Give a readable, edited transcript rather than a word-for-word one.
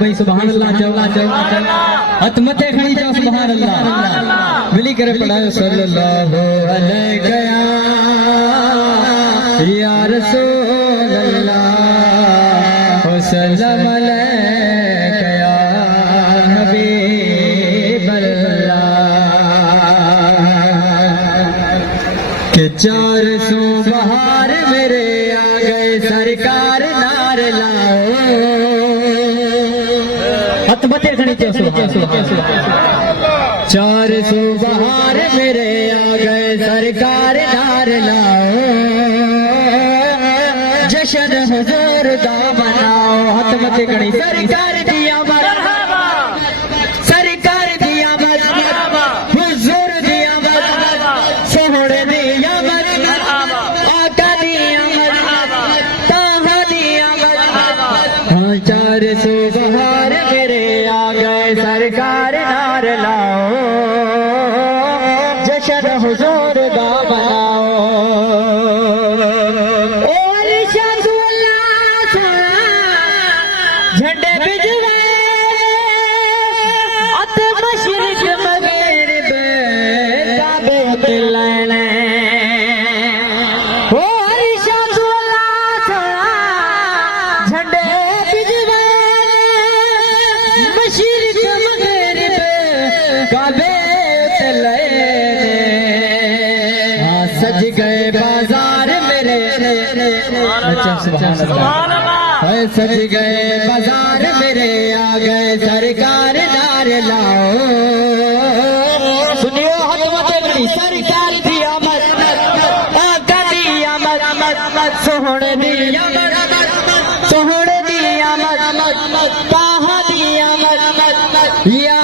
भाई सुभान अल्लाह चौला चौला हथ मथे खड़ी जाओ सुभान अल्लाह मिली करे पढ़ायो सल्लल्लाहु अलैहि या रसूल अल्लाह सल्लम अलैहि या हबीब अल्लाह के 400 बहार मेरे आ गए सरकार नार लाओ हथ मथे खड़ी जाओ 400 बहार मेरे आ गए सरकार नार लाओ जश्न हुजूर दा मनाओ हथ मथे खड़ी सरकार दिया मरहबा सरकार दिया मरहबा हुजूर दिया मरहबा सोहरे दिया मरहबा आका दिया मरहबा ताहा दिया मरहबा 400 बहार मेरे आ गए सरकार नार लाओ जश्न हुजूर दा मनाओ झंडे बिजले अत मशरिक मगरिब काबे ते लैने ओ अरिशा सुला झंडे बिजले मशरिक मगरिब काबे ते लैने सज गए बाजार मेरे सुभान अल्लाह सज गए बाजार मेरे आ गए सरकार नार लाओ सुनियो हथ मथे खड़ी सरकार दी आमद आका दी आमद सोहणे दी आमद सोहणे दी आमद ताहा दी आमद या